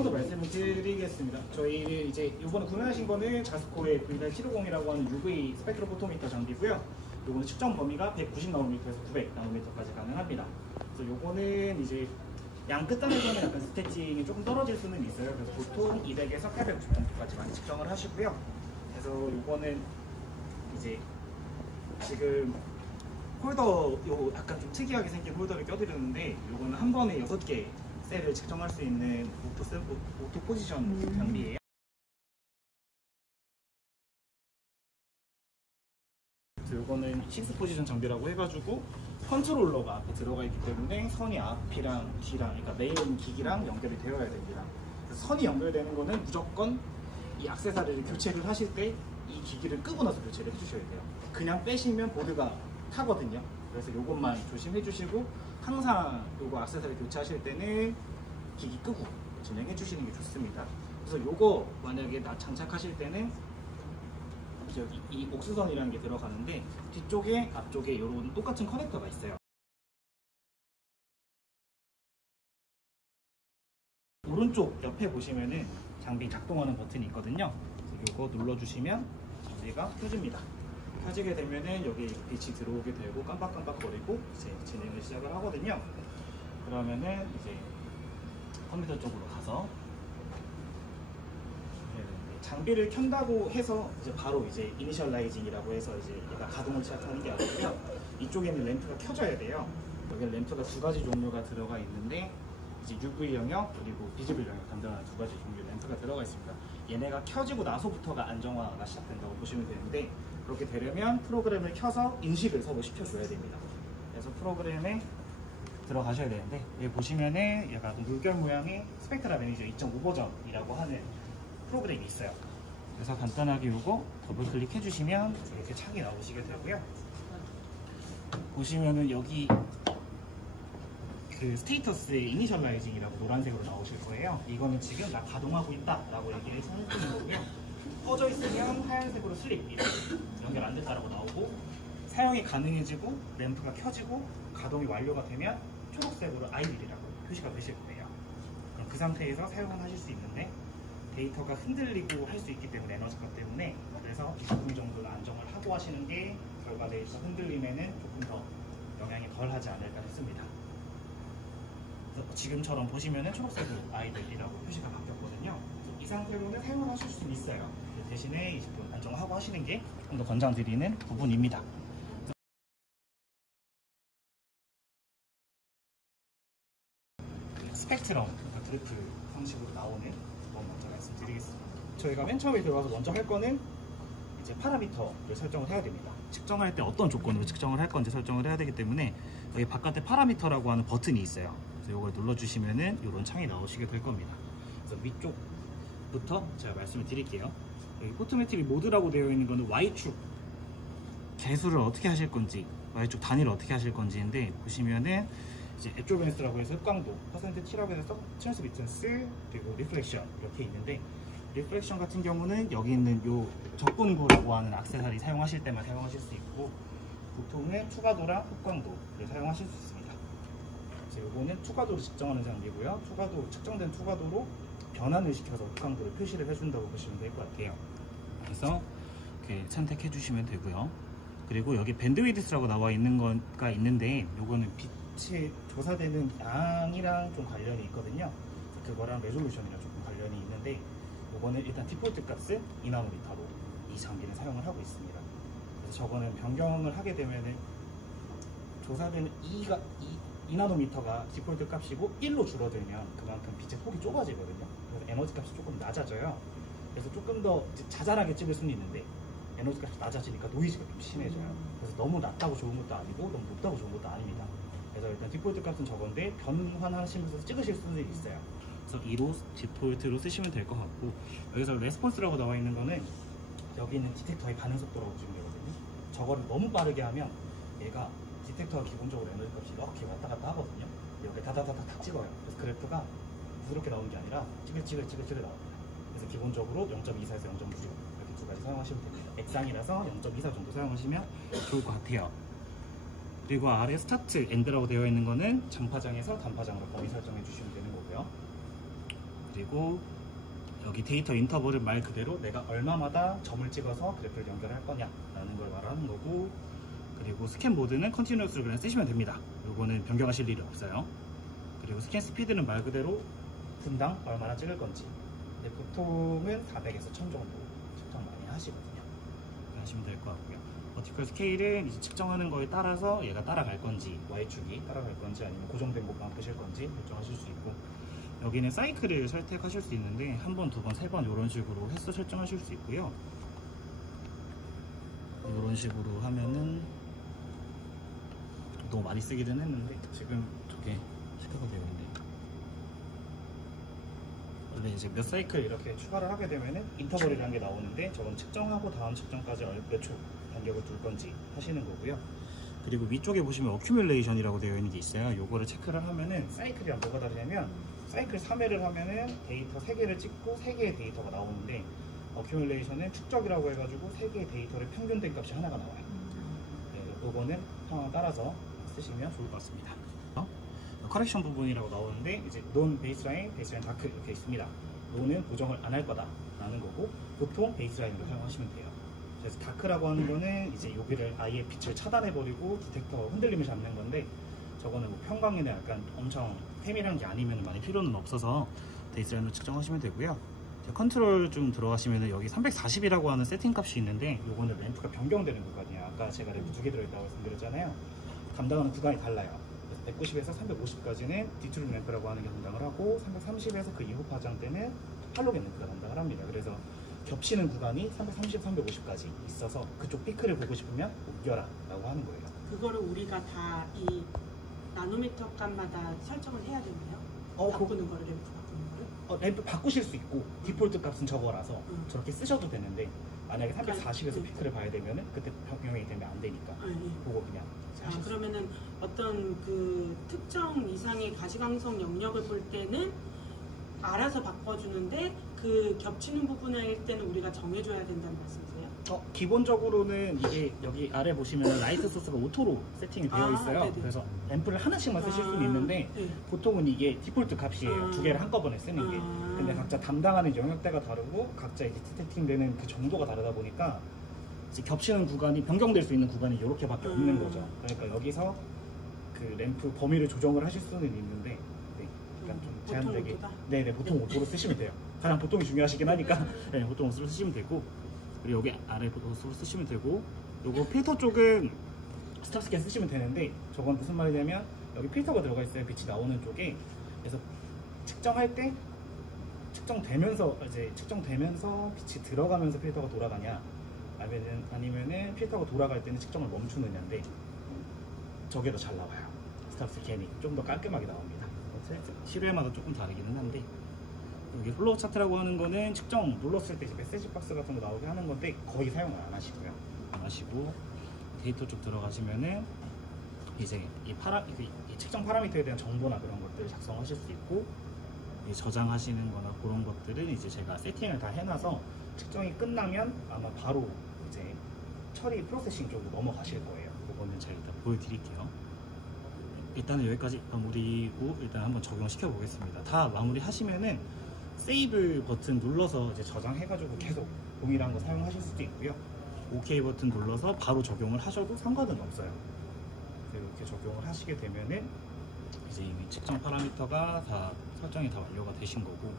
상황도 말씀을 드리겠습니다. 저희 이제 이번에 구매하신 거는 자스코의 V750이라고 하는 UV 스펙트로 포토미터 장비고요. 요거는 측정 범위가 190나노미터에서 900나노미터까지 가능합니다. 그래서 요거는 이제 양 끝단에서는 약간 스태칭이 조금 떨어질 수는 있어요. 그래서 보통 200에서 850 정도까지 많이 측정을 하시고요. 그래서 요거는 이제 지금 홀더 요 약간 좀 특이하게 생긴 홀더를 껴드렸는데 요거는 한 번에 6개 셀을 측정할 수 있는 오토 포지션 장비예요. 요거는 6 포지션 장비라고 해가지고 컨트롤러가 앞에 들어가 있기 때문에 선이 앞이랑 뒤랑, 그러니까 메인 기기랑 연결이 되어야 됩니다. 그래서 선이 연결되는 거는 무조건 이 액세서리를 교체를 하실 때 이 기기를 끄고 나서 교체를 해주셔야 돼요. 그냥 빼시면 보드가 타거든요. 그래서 요것만 조심해 주시고 항상 요거 액세서리 교체하실 때는 기기 끄고 진행해 주시는 게 좋습니다. 그래서 요거 만약에 장착하실 때는 여기 이 옥수선이라는 게 들어가는데 뒤쪽에 앞쪽에 이런 똑같은 커넥터가 있어요. 오른쪽 옆에 보시면은 장비 작동하는 버튼이 있거든요. 이거 눌러주시면 장비가 켜집니다. 켜지게 되면은 여기 빛이 들어오게 되고 깜빡깜빡거리고 이제 진행을 시작을 하거든요. 그러면은 이제 컴퓨터 쪽으로 가서 장비를 켠다고 해서 이제 바로 이제 이니셜라이징이라고 해서 이제 얘가 가동을 시작하는 게 아니고요. 이쪽에는 램프가 켜져야 돼요. 여기 램프가 두 가지 종류가 들어가 있는데 이제 UV 영역 그리고 비즈블 영역 담당하는 두 가지 종류의 램프가 들어가 있습니다. 얘네가 켜지고 나서부터가 안정화가 시작된다고 보시면 되는데 그렇게 되려면 프로그램을 켜서 인식을 서로 시켜줘야 됩니다. 그래서 프로그램에 들어가셔야 되는데 여기 보시면은 얘가 물결 모양의 스펙트라 매니저 2.5 버전이라고 하는 프로그램이 있어요. 그래서 간단하게 이거 더블 클릭해 주시면 이렇게 창이 나오시게 되고요. 보시면은 여기 그 스테이터스의 이니셜라이징이라고 노란색으로 나오실 거예요. 이거는 지금 나 가동하고 있다 라고 얘기를 해주는 거고요. 꺼져 있으면 하얀색으로 슬립 연결 안 됐다라고 나오고 사용이 가능해지고 램프가 켜지고 가동이 완료가 되면 초록색으로 아이들이라고 표시가 되실 거예요. 그럼 그 상태에서 사용을 하실 수 있는데 데이터가 흔들리고 할 수 있기 때문에 에너지값 때문에 그래서 이 부분 정도는 안정을 하고 하시는 게 결과 데이터 흔들림에는 조금 더 영향이 덜 하지 않을까 싶습니다. 지금처럼 보시면은 초록색으로 아이들이라고 표시가 바뀌었거든요. 이 상태로는 사용을 하실 수 있어요. 대신에 이제 좀 안정하고 하시는 게 좀 더 권장드리는 부분입니다. 스펙트럼, 그러니까 그래프 형식으로 나오는 건 먼저 말씀드리겠습니다. 저희가 맨 처음에 들어가서 먼저 할 거는 이제 파라미터를 설정을 해야 됩니다. 측정할 때 어떤 조건으로 측정을 할 건지 설정을 해야 되기 때문에 여기 바깥에 파라미터라고 하는 버튼이 있어요. 그래서 이걸 눌러주시면은 이런 창이 나오시게 될 겁니다. 그래서 위쪽부터 제가 말씀을 드릴게요. 여기 포토메트릭 모드라고 되어 있는 거는 Y축 개수를 어떻게 하실 건지, Y축 단위를 어떻게 하실 건지인데 보시면은 이제 애초벤스라고 해서 흑광도, %T라고 해서 트랜스 비턴스, 그리고 리플렉션 이렇게 있는데 리플렉션 같은 경우는 여기 있는 요 적분구라고 하는 액세서리 사용하실 때만 사용하실 수 있고 보통은 투과도랑 흑광도를 사용하실 수 있습니다. 그래서 요거는 투과도를 측정하는 장비고요. 측정된 투과도로 변환을 시켜서 흑광도를 표시를 해준다고 보시면 될 것 같아요. 그래서 이렇게 선택해 주시면 되고요. 그리고 여기 밴드위드스라고 나와 있는 거가 있는데 요거는 빛에 조사되는 양이랑 좀 관련이 있거든요. 그거랑 레졸루션이랑 조금 관련이 있는데 요거는 일단 디폴트 값은 2나노미터로 이 장비를 사용을 하고 있습니다. 그래서 저거는 변경을 하게 되면은 조사되는 2나노미터가 디폴트 값이고 1로 줄어들면 그만큼 빛의 폭이 좁아지거든요. 그래서 에너지 값이 조금 낮아져요. 그래서 조금 더 자잘하게 찍을 수는 있는데 에너지 값이 낮아지니까 노이즈가 좀 심해져요. 그래서 너무 낮다고 좋은 것도 아니고 너무 높다고 좋은 것도 아닙니다. 그래서 일단 디폴트 값은 저건데 변환하시면서 찍으실 수는 있어요. 그래서 2로 디폴트로 쓰시면 될 것 같고 여기서 레스폰스라고 나와 있는 거는 여기 있는 디텍터의 반응 속도라고 보시면 되거든요. 저거를 너무 빠르게 하면 얘가 디텍터가 기본적으로 에너지 값이 이렇게 왔다 갔다 하거든요. 여기 다다다닥 찍어요. 그래서 그래프가 부드럽게 나오는 게 아니라 찌글찌글 나옵니다. 그래서 기본적으로 0.24에서 0.96 이렇게 두 가지 사용하시면 됩니다. 액상이라서 0.24 정도 사용하시면 좋을 것 같아요. 그리고 아래 스타트, 엔드라고 되어 있는 거는 장파장에서 단파장으로 범위 설정해 주시면 되는 거고요. 그리고 여기 데이터 인터벌은 말 그대로 내가 얼마마다 점을 찍어서 그래프를 연결할 거냐라는 걸 말하는 거고, 그리고 스캔 모드는 컨티뉴어스로 그냥 쓰시면 됩니다. 요거는 변경하실 일이 없어요. 그리고 스캔 스피드는 말 그대로 분당 얼마나 찍을 건지, 근데 보통은 400에서 1000 정도 측정 많이 하시거든요. 그렇게 하시면 될 것 같고요. 버티컬 스케일은 이제 측정하는 거에 따라서 얘가 따라갈 건지, Y축이 따라갈 건지 아니면 고정된 곳만 보실 건지 결정하실 수 있고, 여기는 사이클을 선택하실 수 있는데 한 번, 두 번, 세 번 이런 식으로 횟수 설정하실 수 있고요. 이런 식으로 하면은 너무 많이 쓰기는 했는데 지금 저게 체크가 되어 있는데, 원래 이제 몇 사이클 이렇게 추가를 하게 되면은 인터벌이라는 게 나오는데, 저건 측정하고 다음 측정까지 몇 초 간격을 둘 건지 하시는 거고요. 그리고 위쪽에 보시면 어큐뮬레이션이라고 되어 있는 게 있어요. 요거를 체크를 하면은 사이클이랑 뭐가 다르냐면, 사이클 3회를 하면은 데이터 3개를 찍고 3개의 데이터가 나오는데, 어큐뮬레이션은 축적이라고 해가지고 3개의 데이터를 평균된 값이 하나가 나와요. 네, 요거는 상황 따라서 쓰시면 좋을 것 같습니다. 커렉션 부분이라고 나오는데, 이제 논 베이스라인, 베이스라인 다크 이렇게 있습니다. 논은 보정을 안 할 거다 라는 거고, 보통 베이스라인으로 사용하시면 돼요. 그래서 다크라고 하는 거는 이제 여기를 아예 빛을 차단해버리고 디텍터 흔들림을 잡는 건데, 저거는 뭐 평광이나 약간 엄청 세밀한 게 아니면 많이 필요는 없어서 베이스라인으로 측정하시면 되고요. 컨트롤 좀 들어가시면 여기 340이라고 하는 세팅 값이 있는데, 요거는 램프가 변경되는 구간이에요. 아까 제가 램프 2개 들어있다고 말씀드렸잖아요. 담당하는 구간이 달라요. 190에서 350까지는 디트룸 램프라고 하는 게 담당을 하고, 330에서 그 이후 파장 때는 할로겐 램프가 담당을 합니다. 그래서 겹치는 구간이 330, 350까지 있어서 그쪽 피크를 보고 싶으면 옮겨라 라고 하는 거예요. 그거를 우리가 다 이 나노미터 값마다 설정을 해야 되나요? 바꾸는 거를, 램프 바꾸는 거를? 램프 바꾸실 수 있고, 디폴트 값은 저거라서 저렇게 쓰셔도 되는데, 만약에 340에서 피크를 봐야 되면은 그때 변경이 되면 안 되니까 그거 그냥 그러면은 어떤 그 특정 이상의 가시광선 영역을 볼 때는 알아서 바꿔주는데, 그 겹치는 부분일 때는 우리가 정해줘야 된다는 말씀이세요? 기본적으로는 이게 여기 아래 보시면 라이트 소스가 오토로 세팅이 되어 있어요. 네네. 그래서 앰플을 하나씩만 쓰실 수는 있는데, 네. 보통은 이게 디폴트 값이에요. 두 개를 한꺼번에 쓰는 게. 근데 각자 담당하는 영역대가 다르고 각자 이제 세팅되는 그 정도가 다르다 보니까 이제 겹치는 구간이 변경될 수 있는 구간이 이렇게밖에 없는 거죠. 그러니까 여기서 그 램프 범위를 조정을 하실 수는 있는데, 네, 약간 좀 제한되게. 네네, 보통 오토로 쓰시면 돼요. 가장 보통이 중요하시긴 하니까 네, 보통 오토로 쓰시면 되고, 그리고 여기 아래 오토로 쓰시면 되고, 요거 필터 쪽은 스탑 스캔 쓰시면 되는데, 저건 무슨 말이냐면 여기 필터가 들어가 있어요. 빛이 나오는 쪽에. 그래서 측정할 때 측정되면서 빛이 들어가면서 필터가 돌아가냐, 아니면은 필터가 돌아갈 때는 측정을 멈추느냐인데, 저게 더 잘 나와요. 스탑 스캔이 좀 더 깔끔하게 나옵니다. 실외마다 조금 다르기는 한데, 여기 플로우 차트라고 하는 거는 측정 눌렀을 때 메시지 박스 같은 거 나오게 하는 건데, 거의 사용을 안 하시고요. 안 하시고 데이터 쪽 들어가시면은 이제 이 측정 파라미터에 대한 정보나 그런 것들을 작성하실 수 있고, 저장하시는 거나 그런 것들은 이제 제가 세팅을 다 해놔서 측정이 끝나면 아마 바로 이제 처리 프로세싱 쪽으로 넘어가실 거예요. 그거는 제가 일단 보여드릴게요. 일단은 여기까지 마무리고, 일단 한번 적용시켜 보겠습니다. 다 마무리 하시면은 세이브 버튼 눌러서 이제 저장해가지고 계속 동일한 거 사용하실 수도 있고요. OK 버튼 눌러서 바로 적용을 하셔도 상관은 없어요. 이렇게 적용을 하시게 되면은 이제 이미 측정 파라미터가 다 설정이 다 완료가 되신 거고,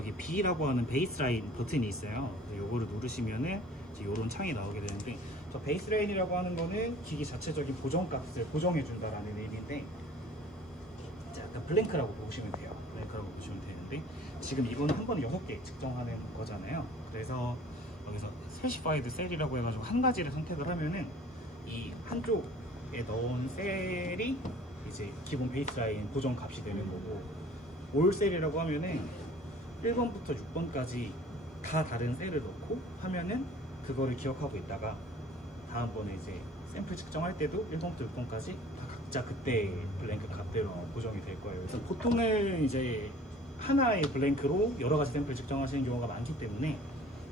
여기 B라고 하는 베이스라인 버튼이 있어요. 요거를 누르시면은 이제 요런 창이 나오게 되는데, 저 베이스라인이라고 하는 거는 기기 자체적인 보정값을 보정해 준다라는 의미인데, 약간 블랭크라고 보시면 돼요. 블랭크라고 보시면 되는데, 지금 이거는 한 번에 6개 측정하는 거잖아요. 그래서 여기서 스페시파이드 셀이라고 해가지고 한 가지를 선택을 하면은 이 한쪽에 넣은 셀이 이제 기본 베이스라인 보정 값이 되는 거고, 올 셀이라고 하면은 1번부터 6번까지 다 다른 셀을 넣고 하면은 그거를 기억하고 있다가 다음번에 이제 샘플 측정할 때도 1번부터 6번까지 다 각자 그때 블랭크 값대로 보정이 될 거예요. 그래서 보통은 이제 하나의 블랭크로 여러 가지 샘플 측정하시는 경우가 많기 때문에,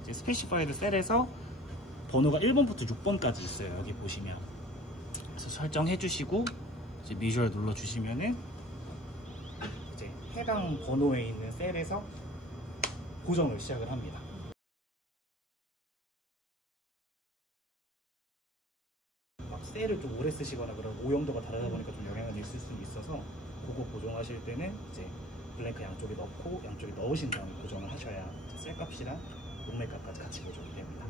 이제 스페시파이드 셀에서 번호가 1번부터 6번까지 있어요. 여기 보시면. 그래서 설정해 주시고 이제 미주얼 눌러주시면은 이제 해당 번호에 있는 셀에서 고정을 시작을 합니다. 막 셀을 좀 오래 쓰시거나 그런 오염도가 다르다 보니까 좀 영향을 있을 수 있어서 그거 고정하실 때는 이제 블랭크 양쪽에 넣고 양쪽에 넣으신 다음에 고정을 하셔야 셀 값이랑 용매 값까지 같이 고정이 됩니다.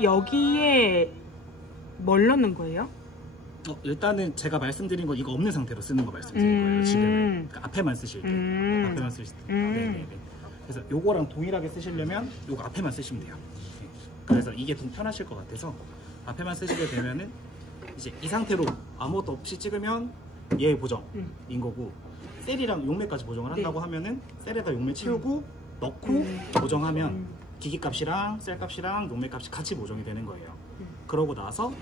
여기에 뭘 넣는 거예요? 일단은 제가 말씀드린 거 이거 없는 상태로 쓰는 거 말씀드린 거예요. 지금은 그러니까 앞에만 쓰실 때 앞에만 쓰실 때 네네네. 그래서 요거랑 동일하게 쓰시려면 요거 앞에만 쓰시면 돼요. 네. 그래서 이게 좀 편하실 것 같아서 앞에만 쓰시게 되면은 이제 이 상태로 아무것도 없이 찍으면 얘 보정인 거고, 셀이랑 용매까지 보정을 한다고 하면은 셀에다 용매 채우고 넣고 보정하면 기기 값이랑 셀 값이랑 용매 값이 같이 보정이 되는 거예요. 그러고 나서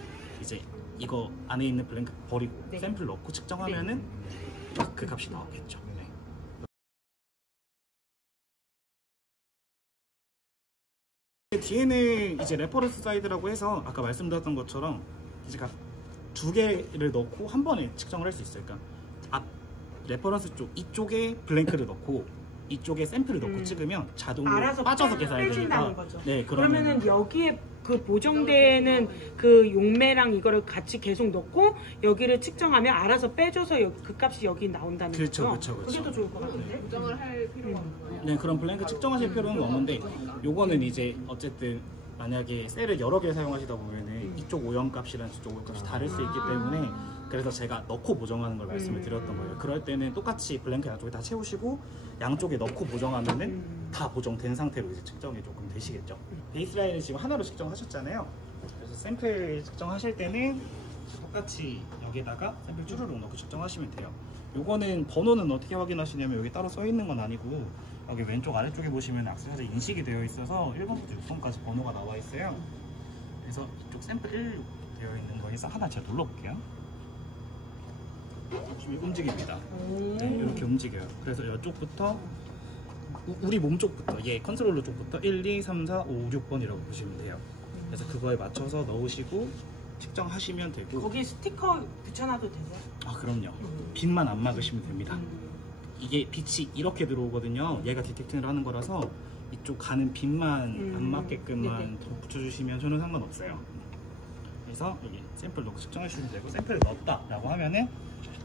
이제 이거 안에 있는 블랭크 버리고 샘플 넣고 측정하면은 딱 그 값이 나오겠죠. 네. 뒤에는 이제 레퍼런스 사이드라고 해서 아까 말씀드렸던 것처럼 이제 두 개를 넣고 한 번에 측정을 할 수 있어요. 그러니까 앞 레퍼런스 쪽 이쪽에 블랭크를 넣고 이쪽에 샘플을 넣고 찍으면 자동으로 알아서 빠져서 계산이 되니까. 거죠. 네, 그러면은 여기에 그 보정되는 그 용매랑 이거를 같이 계속 넣고 여기를 측정하면 알아서 빼줘서 그 값이 여기 나온다는 그렇죠, 거죠. 그렇죠. 그게 더 좋을 것 같은데. 보정을 할 필요가 없는 거예요. 네, 그런 블랭크 측정하실 필요는 없는데 요거는 이제 어쨌든 만약에 셀을 여러 개 사용하시다 보면은 이쪽 오염값이랑 저쪽 오염값이 다를 수 있기 때문에 그래서 제가 넣고 보정하는 걸 말씀을 드렸던 거예요. 그럴 때는 똑같이 블랭크 양쪽에 다 채우시고 양쪽에 넣고 보정하면은 다 보정된 상태로 이제 측정이 조금 되시겠죠. 베이스라인을 지금 하나로 측정하셨잖아요. 그래서 샘플 측정하실 때는 똑같이 여기에다가 샘플 쭈루룩 넣고 측정하시면 돼요. 요거는 번호는 어떻게 확인하시냐면 여기 따로 써 있는 건 아니고 여기 왼쪽 아래쪽에 보시면 악세사리 인식이 되어 있어서 1번부터 6번까지 번호가 나와 있어요. 그래서 이쪽 샘플 1 되어 있는 거에서 하나 제가 눌러볼게요. 지금 움직입니다. 네, 이렇게 움직여요. 그래서 이쪽부터 우리 몸 쪽부터 얘 컨트롤러 쪽부터 1, 2, 3, 4, 5, 6번이라고 보시면 돼요. 그래서 그거에 맞춰서 넣으시고 측정하시면 되고. 거기 스티커 붙여놔도 되죠? 아, 그럼요. 빛만 안 막으시면 됩니다. 이게 빛이 이렇게 들어오거든요. 얘가 디텍팅을 하는 거라서 이쪽 가는 빛만 안 맞게끔만 붙여주시면 저는 상관없어요. 그래서 여기 샘플 넣고 측정해 주시면 되고, 샘플을 넣었다라고 하면은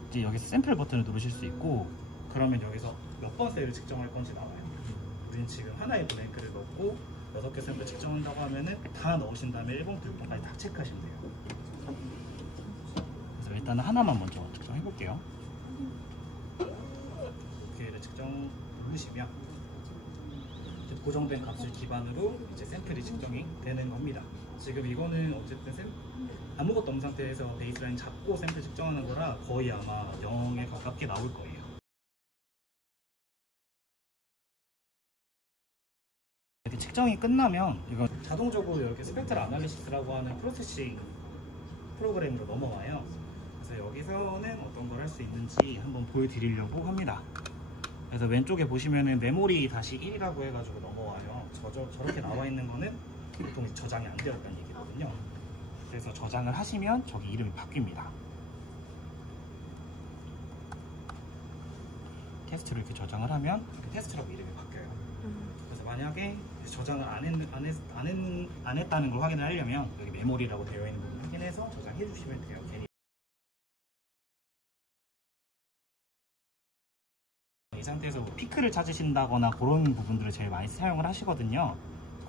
이제 여기서 샘플 버튼을 누르실 수 있고, 그러면 여기서 몇 번 셀을 측정할 건지 나와요. 우리는 지금 하나의 블랭크를 넣고 6개 샘플 측정한다고 하면은 다 넣으신 다음에 1번부터 6번까지 다 체크하시면 돼요. 그래서 일단은 하나만 먼저 측정해 볼게요. 이렇게 측정 누르시면 고정된 값을 기반으로 이제 샘플이 측정이 되는 겁니다. 지금 이거는 어쨌든 아무것도 없는 상태에서 베이스라인 잡고 샘플 측정하는 거라 거의 아마 0에 가깝게 나올 거예요. 이렇게 측정이 끝나면 이건 자동적으로 이렇게 스펙트럴 아날리시스라고 하는 프로세싱 프로그램으로 넘어와요. 그래서 여기서는 어떤 걸 할 수 있는지 한번 보여드리려고 합니다. 그래서 왼쪽에 보시면은 메모리 다시 1이라고 해가지고 넘어와요. 저렇게 나와 있는 거는 보통 저장이 안 되었다는 얘기거든요. 그래서 저장을 하시면 저기 이름이 바뀝니다. 테스트로 이렇게 저장을 하면 테스트라고 이름이 바뀌어요. 그래서 만약에 저장을 안 했다는 걸 확인을 하려면 여기 메모리라고 되어 있는 부분 확인해서 저장해 주시면 돼요. 이 상태에서 뭐 피크를 찾으신다거나 그런 부분들을 제일 많이 사용을 하시거든요.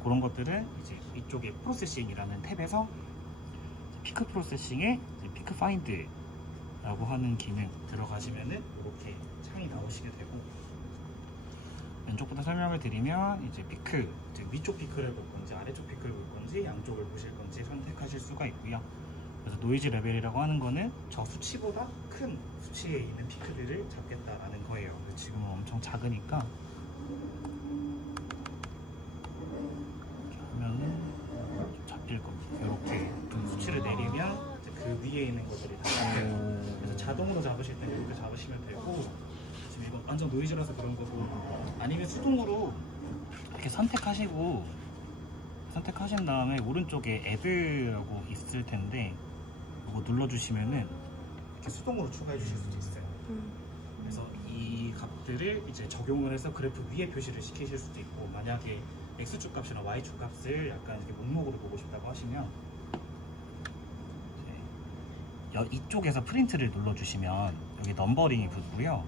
그런 것들은 이제 이쪽에 프로세싱이라는 탭에서 피크 프로세싱에 피크 파인드라고 하는 기능 들어가시면은 이렇게 창이 나오시게 되고, 왼쪽부터 설명을 드리면 이제 피크, 이제 위쪽 피크를 볼 건지 아래쪽 피크를 볼 건지 양쪽을 보실 건지 선택하실 수가 있고요. 그래서 노이즈 레벨이라고 하는 거는 저 수치보다 큰 수치에 있는 피크들을 잡겠다라는 거예요. 지금은 엄청 작으니까 이렇게 하면은 좀 잡힐 겁니다. 이렇게 좀 수치를 내리면 이제 그 위에 있는 것들이 다 잡혀요. 그래서 자동으로 잡으실 때는 이렇게 잡으시면 되고, 지금 이거 완전 노이즈라서 그런 거고, 아니면 수동으로 이렇게 선택하시고 선택하신 다음에 오른쪽에 Add라고 있을 텐데 이거 눌러주시면은 이렇게 수동으로 추가해 주실 수도 있어요. 그래서 이 값들을 이제 적용을 해서 그래프 위에 표시를 시키실 수도 있고, 만약에 X축 값이나 Y축 값을 약간 이렇게 목록으로 보고 싶다고 하시면 이쪽에서 프린트를 눌러주시면 여기 넘버링이 붙고요.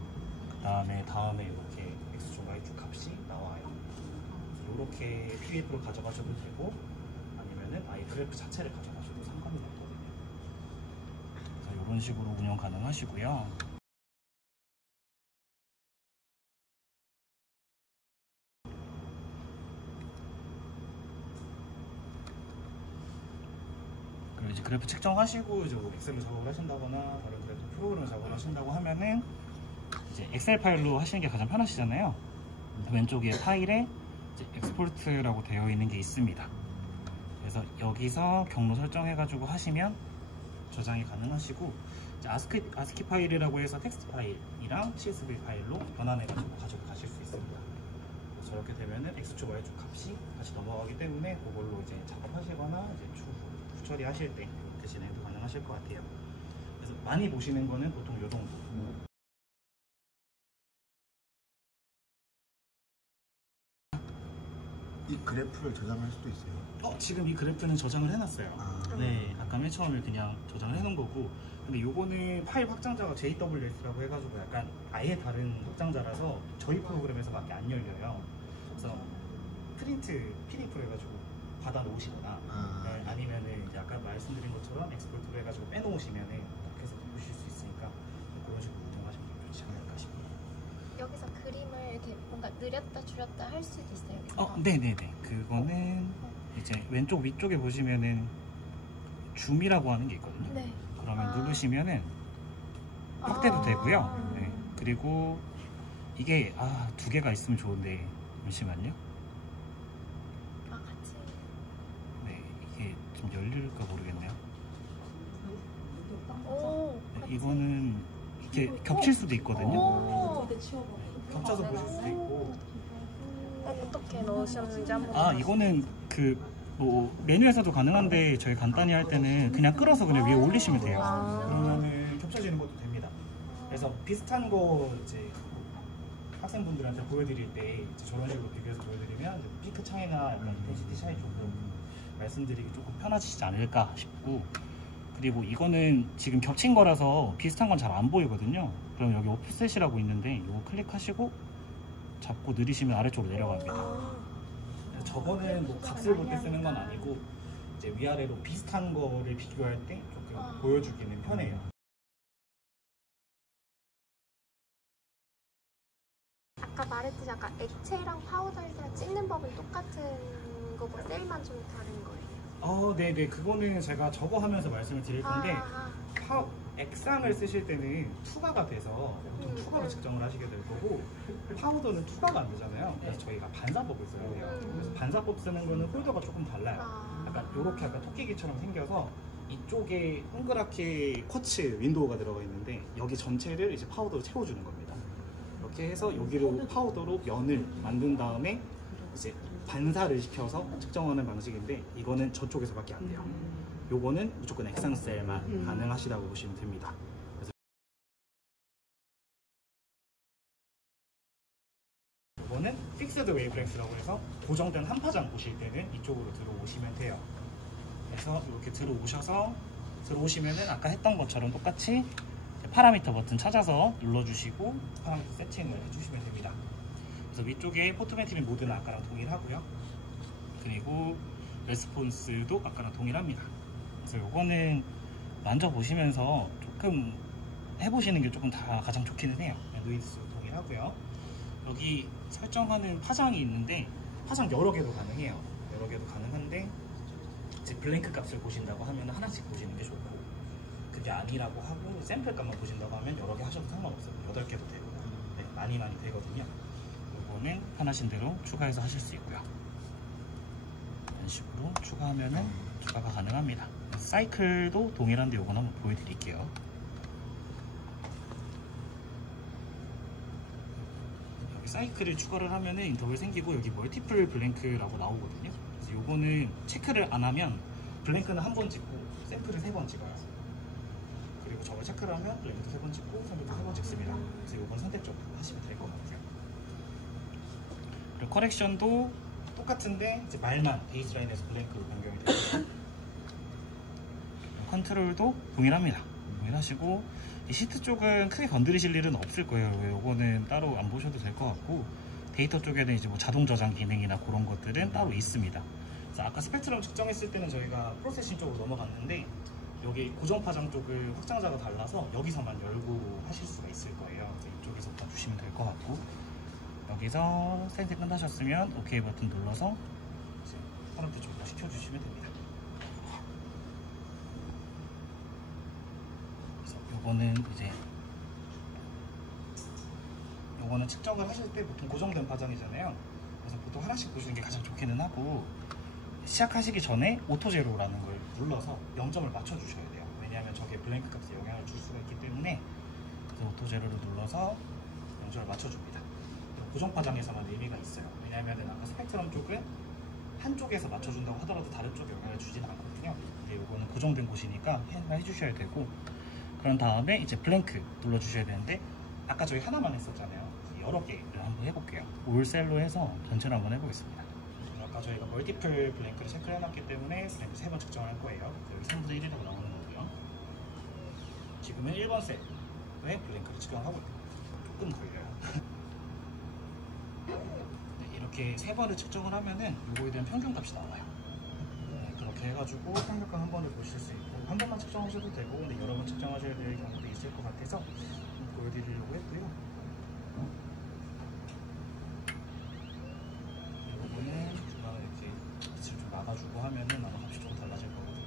그 다음에 이렇게 X축, Y축 값이 나와요. 이렇게 PDF로 가져가셔도 되고, 아니면은 아예 그래프 자체를 가져가셔도 상관이 없거든요. 그래서 이런 식으로 운영 가능하시고요. 그리고 이제 그래프 측정하시고 이제 엑셀로 작업을 하신다거나 다른 그래프 프로그램을 작업을 하신다고 하면은 이제 엑셀 파일로 하시는 게 가장 편하시잖아요. 왼쪽에 파일에 이제 엑스포트라고 되어 있는 게 있습니다. 그래서 여기서 경로 설정해가지고 하시면 저장이 가능하시고, 이제 아스키 파일이라고 해서 텍스트 파일이랑 CSV 파일로 변환해가지고 가져가실 수 있습니다. 그래서 저렇게 되면은 X축, Y축 값이 같이 넘어가기 때문에 그걸로 이제 작업하시거나 이제 추후 처리하실 때 이렇게 진행도 가능하실 것 같아요. 그래서 많이 보시는 거는 보통 이 정도. 이 그래프를 저장할 수도 있어요? 지금 이 그래프는 저장을 해놨어요. 네, 아까 맨 처음에 그냥 저장을 해놓은 거고, 근데 요거는 파일 확장자가 JWS라고 해가지고 약간 아예 다른 확장자라서 저희 프로그램에서밖에 안 열려요. 그래서 프린트 PDF로 해가지고 받아 놓으시거나 아니면은 이제 아까 말씀드린 것처럼 엑스포트로 해가지고 빼놓으시면은 이렇게 해서 보실 수 있으니까 그런 식으로 운영하시면 좋지 않을까 싶어요. 여기서 그림을 이렇게 뭔가 늘렸다 줄였다 할 수도 있어요. 네네네. 그거는 이제 왼쪽 위쪽에 보시면은 줌이라고 하는 게 있거든요. 네. 그러면 누르시면은 확대도 되고요. 네. 그리고 이게 두 개가 있으면 좋은데 잠시만요. 같이. 네, 이게 좀 열릴까 모르겠네요. 네, 이거는 이게 겹칠 수도 있거든요. 겹쳐서 보실 수도 있고. 어떻게 넣으셨는지 한번. 이거는 메뉴에서도 가능한데 저희 간단히 할 때는 그냥 끌어서 그냥 위에 올리시면 돼요. 그러면은 겹쳐지는 것도 됩니다. 그래서 비슷한 거 이제 학생분들한테 보여드릴 때 이제 저런 식으로 비교해서 보여드리면 피크 차이나 약간 인텐시티 차이 조금 말씀드리기 조금 편하시지 않을까 싶고, 그리고 이거는 지금 겹친 거라서 비슷한 건 잘 안 보이거든요. 그럼 여기 오프셋이라고 있는데 이거 클릭하시고 잡고 느리시면 아래쪽으로 내려갑니다. 저거는 뭐 값을 볼 때 쓰는 건 아니고 이제 위아래로 비슷한 거를 비교할 때 조금 보여주기는 편해요. 아까 말했듯이 약간 액체랑 파우더일 때랑 찍는 법은 똑같은 거고 셀만 좀 다른 거예요? 네네. 그거는 제가 저거 하면서 말씀을 드릴 건데 액상을 쓰실 때는 투과가 돼서 보통 투과로 측정을 하시게 될 거고, 파우더는 투과가 안 되잖아요. 그래서 저희가 반사법을 써야 돼요. 그래서 반사법 쓰는 거는 홀더가 조금 달라요. 약간 요렇게 약간 토끼기처럼 생겨서 이쪽에 동그랗게 쿼츠 윈도우가 들어가 있는데 여기 전체를 이제 파우더로 채워주는 겁니다. 이렇게 해서 여기로 파우더로 면을 만든 다음에 이제 반사를 시켜서 측정하는 방식인데, 이거는 저쪽에서밖에 안 돼요. 요거는 무조건 액상셀만 가능하시다고 보시면 됩니다. 그래서 요거는 픽스드 웨이브렉스라고 해서 고정된 한 파장 보실 때는 이쪽으로 들어오시면 돼요. 그래서 이렇게 들어오시면은 아까 했던 것처럼 똑같이 파라미터 버튼 찾아서 눌러주시고 파라미터 세팅을 해주시면 됩니다. 그래서 위쪽에 포토메트릭 모드는 아까랑 동일하고요. 그리고 레스폰스도 아까랑 동일합니다. 그래서 요거는 만져보시면서 조금 해보시는 게 조금 다 가장 좋기는 해요. 노이즈 동일하고요. 여기 설정하는 파장이 있는데 파장 여러 개도 가능해요. 여러 개도 가능한데 이제 블랭크 값을 보신다고 하면 하나씩 보시는 게 좋고, 그게 아니라고 하고 샘플 값만 보신다고 하면 여러 개 하셔도 상관없어요. 8개도 되고 많이 되거든요. 요거는 편하신 대로 추가해서 하실 수 있고요. 이런 식으로 추가하면은 추가가 가능합니다. 사이클도 동일한데 요건 한번 보여드릴게요. 여기 사이클을 추가를 하면은 인터벌 생기고 여기 멀티플 블랭크라고 나오거든요. 그래서 요거는 체크를 안 하면 블랭크는 한 번 찍고 샘플을 3번 찍어요. 그리고 저걸 체크를 하면 블랭크도 3번 찍고 샘플도 3번 찍습니다. 그래서 요건 선택적으로 하시면 될 것 같아요. 그리고 커렉션도 똑같은데 이제 말만 베이스라인에서 블랭크로 변경이 되고요. 컨트롤도 동일합니다. 동일하시고 이 시트 쪽은 크게 건드리실 일은 없을 거예요. 요거는 따로 안 보셔도 될 것 같고, 데이터 쪽에는 이제 뭐 자동 저장 기능이나 그런 것들은 따로 있습니다. 그래서 아까 스펙트럼 측정했을 때는 저희가 프로세싱 쪽으로 넘어갔는데, 여기 고정 파장 쪽을 확장자가 달라서 여기서만 열고 하실 수가 있을 거예요. 그래서 이쪽에서 봐주시면 될 것 같고, 여기서 센스 끝나셨으면 OK 버튼 눌러서 이제 파란빛 쪽으로 시켜주시면 됩니다. 그래서 요거는 이제 요거는 측정을 하실 때 보통 고정된 파장이잖아요. 그래서 보통 하나씩 보시는 게 가장 좋기는 하고, 시작하시기 전에 오토 제로라는 걸 눌러서 0점을 맞춰주셔야 돼요. 왜냐하면 저게 블랭크 값에 영향을 줄 수가 있기 때문에. 그래서 오토 제로를 눌러서 0점을 맞춰줍니다. 고정 파장에서만 의미가 있어요. 왜냐하면 아까 스펙트럼 쪽은 한쪽에서 맞춰준다고 하더라도 다른 쪽에 영향을 주지는 않거든요. 근데 이거는 고정된 곳이니까 해주셔야 되고, 그런 다음에 이제 블랭크 눌러주셔야 되는데, 아까 저희 하나만 했었잖아요. 여러 개를 한번 해볼게요. 올셀로 해서 전체를 한번 해보겠습니다. 아까 저희가 멀티플 블랭크를 체크를 해놨기 때문에 블랭크 3번 측정을 할 거예요. 여기 3분의 1이라고 나오는 거고요. 지금은 1번 셀에 블랭크를 측정하고 있고, 조금 걸려요. 네, 이렇게 3번을 측정을 하면은 요거에 대한 평균값이 나와요. 네, 그렇게 해가지고 평균값 한 번을 보실 수 있고, 한 번만 측정하셔도 되고, 근데 여러 번 측정하셔야 될 경우도 있을 것 같아서 보여드리려고 했고요. 요거는 중간에 이렇게 빛을 좀 막아주고 하면은 아마 값이 조금 달라질 거거든요.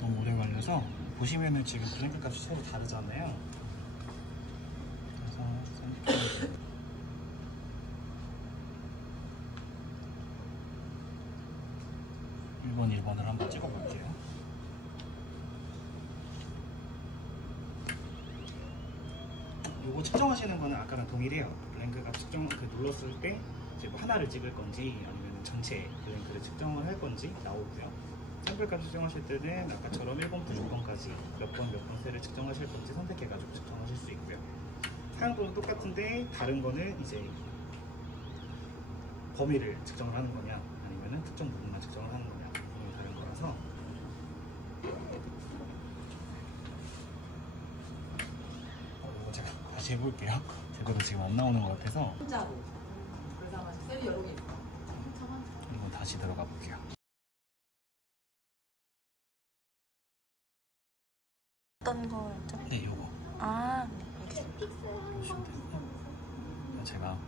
너무 오래 걸려서 보시면은 지금 블랭크 값이 서로 다르잖아요. 그래서 1번을 한번 찍어볼게요. 요거 측정하시는 거는 아까랑 동일해요. 블랭크 값 측정 눌렀을 때 이제 뭐 하나를 찍을 건지 아니면 전체 블랭크를 측정을 할 건지 나오고요. 샘플 값 측정하실 때는 아까처럼 1번부터 6번까지 몇 번 셀을 측정하실 건지 선택해가지고 측정하실 수 있고요. 사용도는 똑같은데 다른 거는 이제 범위를 측정을 하는 거냐 아니면 특정 부분만 측정을 하는 거냐 범위 다른 거라서. 이거 제가 다시 해볼게요. 제대로 지금 안 나오는 것 같아서. 혼자로. 그래서 아마 셀이 여러 개 있고. 이거 다시 들어가 볼게요. 어떤 거였죠? 네, 요거. 아, 보시면 돼요. 제가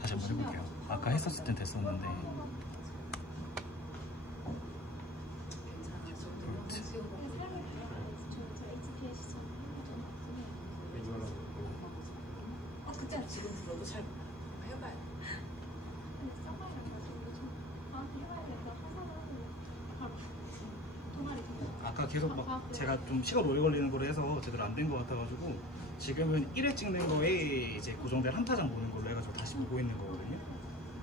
다시 한번 해볼게요. 아까 했었을 땐 됐었는데. 그때 지금 들어도 잘 해봐요. 아까 계속 막 제가 좀 시간 오래 걸리는 거로 해서 제대로 안 된 것 같아가지고 지금은 1회 찍는 거에 이제 고정된 한 파장 보는 걸로 해가지고 다시 보고 있는 거거든요.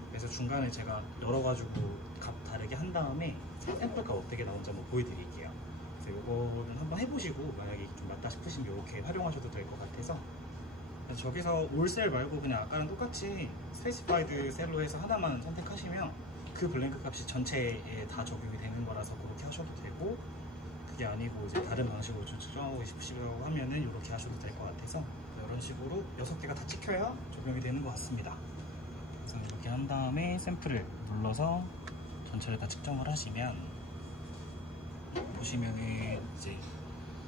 그래서 중간에 제가 열어가지고 값 다르게 한 다음에 샘플 값 어떻게 나오는지 한번 보여드릴게요. 그래서 이거는 한번 해보시고 만약에 좀 맞다 싶으시면 이렇게 활용하셔도 될 것 같아서. 저기서 올 셀 말고 그냥 아까랑 똑같이 스페시파이드 셀로 해서 하나만 선택하시면 그 블랭크 값이 전체에 다 적용이 되는 거라서 그렇게 하셔도 되고, 그게 아니고 이제 다른 방식으로 좀 측정하고 싶으시려고 하면은 이렇게 하셔도 될 것 같아서 이런 식으로 6개가 다 찍혀야 적용이 되는 것 같습니다. 그래서 이렇게 한 다음에 샘플을 눌러서 전체를 다 측정을 하시면 보시면은 이제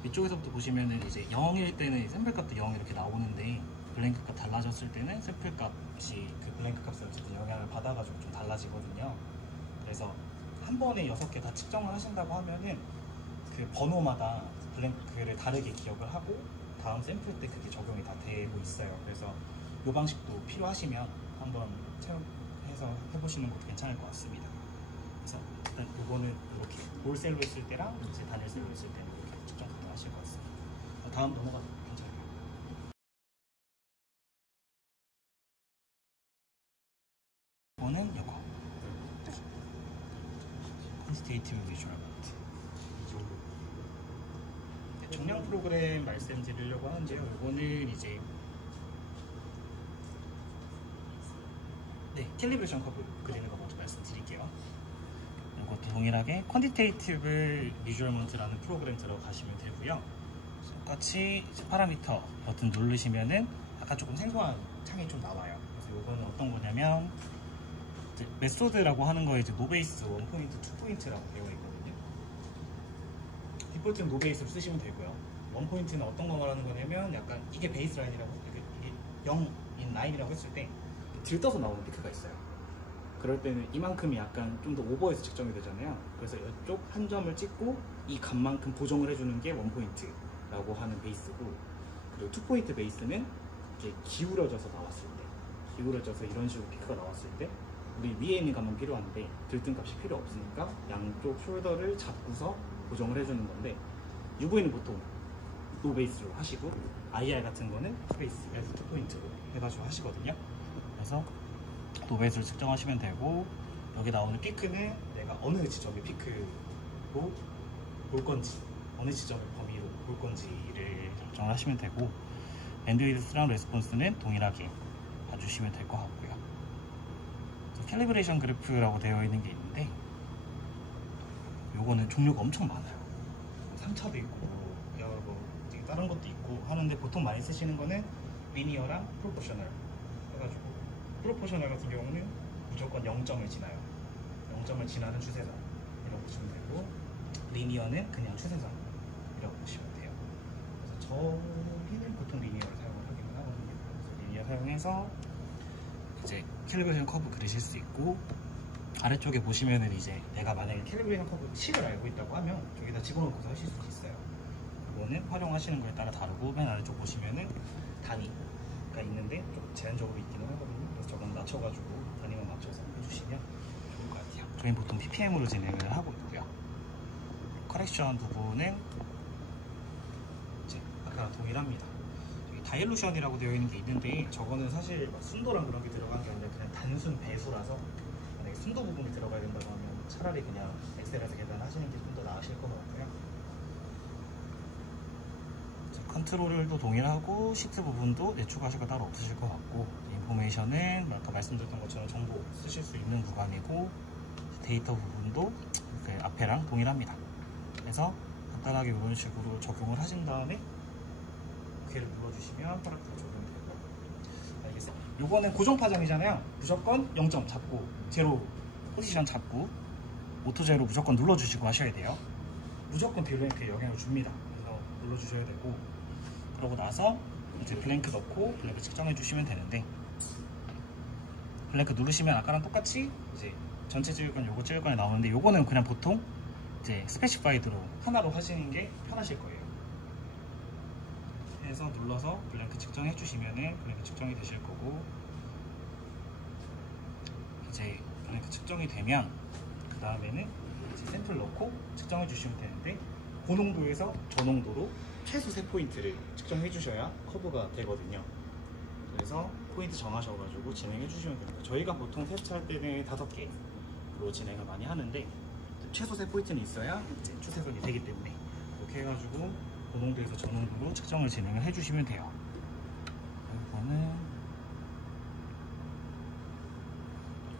이쪽에서부터 보시면은 이제 0일 때는 샘플 값도 0 이렇게 나오는데 블랭크 값 달라졌을 때는 샘플 값이 그 블랭크 값에 어쨌든 영향을 받아가지고 좀 달라지거든요. 그래서 한 번에 6개 다 측정을 하신다고 하면은 그 번호마다 블랭크를 다르게 기억을 하고 다음 샘플 때 그게 적용이 다 되고 있어요. 그래서 이 방식도 필요하시면 한번 해서 해보시는 것도 괜찮을 것 같습니다. 그래서 일단 이거는 이렇게 볼셀로 있을 때랑 이제 단일셀로 있을 때는 이렇게 측정 가능하실 것 같습니다. 다음 넘어가도 큐레이티브 비주얼먼트. 정량 프로그램 말씀드리려고 하는데요. 이거는 이제 캘리브레이션 커브 그리는 거 먼저 말씀드릴게요. 이것도 동일하게 퀀티테이티브 비주얼먼트라는 프로그램 들어가시면 되고요. 똑같이 이제 파라미터 버튼 누르시면은 아까 조금 생소한 창이 좀 나와요. 그래서 이거는 어떤 거냐면 이제 메소드라고 하는 거에 이제 노베이스 1포인트, 2포인트라고 되어 있거든요. 디폴트는 노베이스로 쓰시면 되고요. 1포인트는 어떤 거 말하는 거냐면 약간 이게 베이스 라인이라고, 이게 0인 라인이라고 했을 때 들떠서 나오는 피크가 있어요. 그럴 때는 이만큼이 약간 좀 더 오버해서 측정이 되잖아요. 그래서 이쪽 한 점을 찍고 이 값만큼 보정을 해주는 게 1포인트라고 하는 베이스고, 그리고 2포인트 베이스는 이렇게 기울어져서 나왔을 때, 기울어져서 이런 식으로 피크가 나왔을 때 우리 위에 있는 값만 필요한데 들뜬 값이 필요 없으니까 양쪽 숄더를 잡고서 고정을 해주는 건데, UV는 보통 노 베이스로 하시고 IR 같은 거는 베이스, 그래서 2포인트로 해가지고 하시거든요. 그래서 노 베이스를 측정하시면 되고, 여기 나오는 피크는 내가 어느 지점의 피크로 볼 건지, 어느 지점의 범위로 볼 건지를 결정을 하시면 되고, 밴드위드스랑 레스폰스는 동일하게 봐주시면 될 것 같고요. 캘리브레이션 그래프라고 되어 있는 게 있는데, 요거는 종류가 엄청 많아요. 3차도 있고 다른 것도 있고 하는데, 보통 많이 쓰시는 거는 리니어랑 프로포셔널 해가지고, 프로포셔널 같은 경우는 무조건 0점을 지나요. 0점을 지나는 추세선이라고 보시면 되고, 리니어는 그냥 추세선이라고 보시면 돼요. 그래서 저희는 보통 리니어를 사용을 하기는 하거든요. 그래서 리니어 사용해서 이제 캘리브레이션 커브 그리실 수 있고, 아래쪽에 보시면은 이제 내가 만약에 캘리브레이션 커브 칙을 알고 있다고 하면 저기다 집어넣고서 하실 수 있어요. 그거는 활용하시는 거에 따라 다르고, 맨 아래쪽 보시면은 단위가 있는데 좀 제한적으로 있기는 하거든요. 그래서 저건 낮춰가지고 단위만 맞춰서 해주시면 좋을 것 같아요. 저희는 보통 ppm으로 진행을 하고 있고요. 커렉션 부분은 이제 아까랑 동일합니다. 여기 다일루션이라고 되어 있는 게 있는데, 저거는 사실 막 순도랑 그런 게 들어간 게 아니라 그냥 단순 배수라서, 만약에 순도 부분이 들어가야 된다고 하면 차라리 그냥 엑셀에서 계산하시는 게 좀 더 나으실 것 같고요. 컨트롤도 동일하고, 시트 부분도 추가하실 거 따로 없으실 것 같고, 인포메이션은 아까 말씀드렸던 것처럼 정보 쓰실 수 있는 구간이고, 데이터 부분도 그 앞에랑 동일합니다. 그래서 간단하게 이런 식으로 적용을 하신 다음에 OK 를 눌러주시면 프로젝트가 적용이 되고, 알겠어요? 요거는 고정 파장이잖아요. 무조건 0점 잡고, 제로 포지션 잡고, 오토 제로 무조건 눌러주시고 하셔야 돼요. 무조건 블랭크에 영향을 줍니다. 그래서 눌러주셔야 되고, 그러고 나서 이제 블랭크 넣고 블랭크 측정해 주시면 되는데, 블랭크 누르시면 아까랑 똑같이 이제 전체 찍을 건 요거 찍을 거에 나오는데, 요거는 그냥 보통 이제 스페시파이드로 하나로 하시는 게 편하실 거예요. 해서 눌러서 블랭크 측정해 주시면은 블랭크 측정이 되실 거고, 이제 블랭크 측정이 되면 그 다음에는 이제 샘플 넣고 측정해 주시면 되는데, 고농도에서 저농도로 최소 3포인트를 측정해 주셔야 커브가 되거든요. 그래서 포인트 정하셔가지고 진행해 주시면 됩니다. 저희가 보통 세차할 때는 5개로 진행을 많이 하는데, 최소 3포인트는 있어야 이제 추세선이 되기 때문에 이렇게 해가지고 고농도에서 저농도로 측정을 진행을 해주시면 돼요. 이거는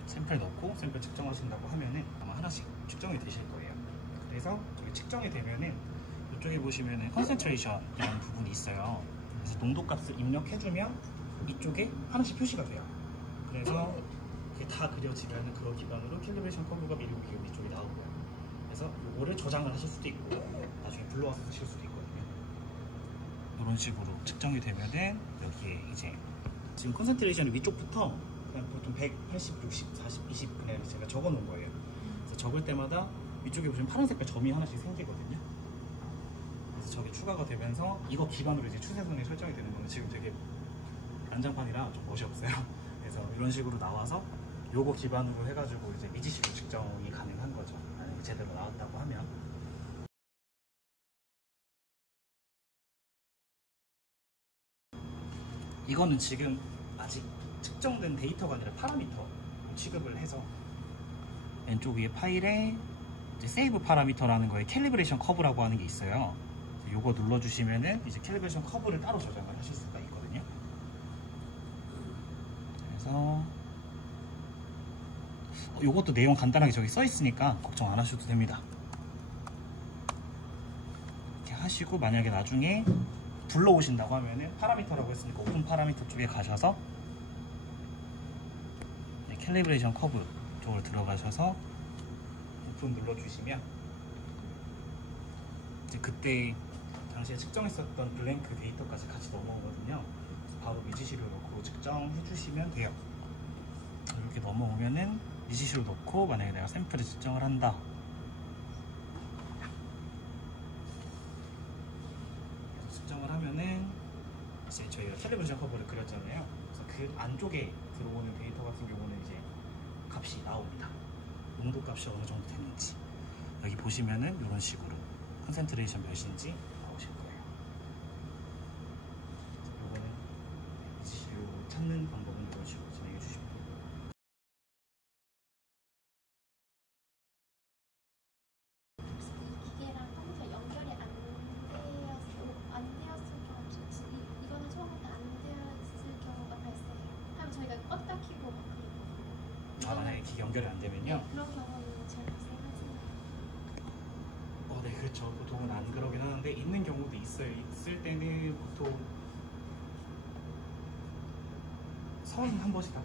샘플 넣고 샘플 측정하신다고 하면은 아마 하나씩 측정이 되실 거예요. 그래서 저기 측정이 되면은 이쪽에 보시면은 컨센트레이션이라는 부분이 있어요. 그래서 농도값을 입력해주면 이쪽에 하나씩 표시가 돼요. 그래서 이게 다 그려지면은 그거 기반으로 캘리브레이션 커브가 미리고 기울기 쪽이 나오고요. 그래서 이거를 저장을 하실 수도 있고 나중에 불러와서 쓰실 수도 있거든요. 이런 식으로 측정이 되면은 여기에 이제 지금 컨센트레이션이 위쪽부터 그냥 보통 180, 60, 40, 20 그냥 제가 적어 놓은 거예요. 그래서 적을 때마다 위쪽에 보시면 파란색깔 점이 하나씩 생기거든요. 그래서 저게 추가가 되면서 이거 기반으로 이제 추세선이 설정이 되는 거는 지금 되게 난장판이라 좀 멋이 없어요. 그래서 이런 식으로 나와서 요거 기반으로 해가지고 이제 미지식으로 측정이 가능한 거죠. 만약에 제대로 나왔다고 하면. 이거는 지금 아직 측정된 데이터가 아니라 파라미터 취급을 해서 왼쪽 위에 파일에 이제 세이브 파라미터라는 거에 캘리브레이션 커브라고 하는 게 있어요. 요거 눌러주시면은 이제 캘리브레이션 커브를 따로 저장을 하실 수가 있거든요. 그래서 요것도 내용 간단하게 저기 써 있으니까 걱정 안 하셔도 됩니다. 이렇게 하시고 만약에 나중에 불러오신다고 하면은 파라미터라고 했으니까 오픈 파라미터 쪽에 가셔서 캘리브레이션 커브 쪽으로 들어가셔서 오픈 눌러주시면 이제 그때 당시에 측정했었던 블랭크 데이터까지 같이 넘어오거든요. 그래서 바로 미지시로 넣고 측정해 주시면 돼요. 이렇게 넘어오면은 미지시로 넣고 만약에 내가 샘플을 측정을 한다. 그래서 측정을 하면은 이제 저희가 캘리브레이션 커브를 그렸잖아요. 그래서 그 안쪽에 들어오는 데이터 같은 경우는 이제 값이 나옵니다. 농도 값이 어느 정도 되는지 여기 보시면은 이런 식으로 컨센트레이션 몇인지 나오실 거예요. 이거는 미지시로 찾는 방법은 이런 식으로 진행해 주시면 돼요. 기계랑 컴퓨터 연결이 안 되었을 경우 좋지. 이거는 처음부터 안 되었을 경우가 발생해요. 하면 저희가 껐다 켜고 막 그러거든요. 만약에 기계 연결이 안 되면요. 그런 경우는 잘 발생하지. 네, 그렇죠. 보통은 안 그러긴 하는데 있는 경우도 있어요. 있을 때는 보통 선 한 번씩 다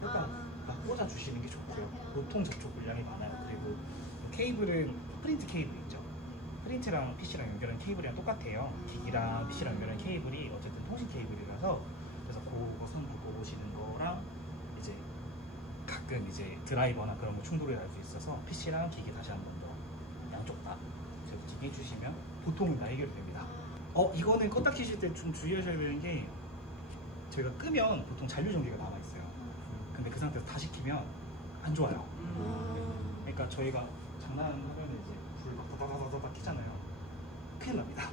꽂아 주시는 게 좋고요. 보통 접촉 물량이 많아요. 그리고 케이블은 프린트 케이블 있죠. 프린트랑 PC랑 연결한 케이블이랑 똑같아요. 기기랑 PC랑 연결한 케이블이 어쨌든 통신 케이블이라서 그래서 그거 선 바꿔보시는 거랑 이제 가끔 이제 드라이버나 그런 거 충돌이 날 수 있어서 PC랑 기기 다시 한 번 더 양쪽 다 세팅해 주시면 보통은 다 해결이 됩니다. 이거는 껐다 켜실 때 좀 주의하셔야 되는 게 저희가 끄면 보통 잔류 전기가 남아 있어요. 근데 그 상태에서 다시 켜면 안 좋아요. 그러니까 저희가 장난하면 이제 불 막 다다다다다 켜잖아요. 큰일 납니다.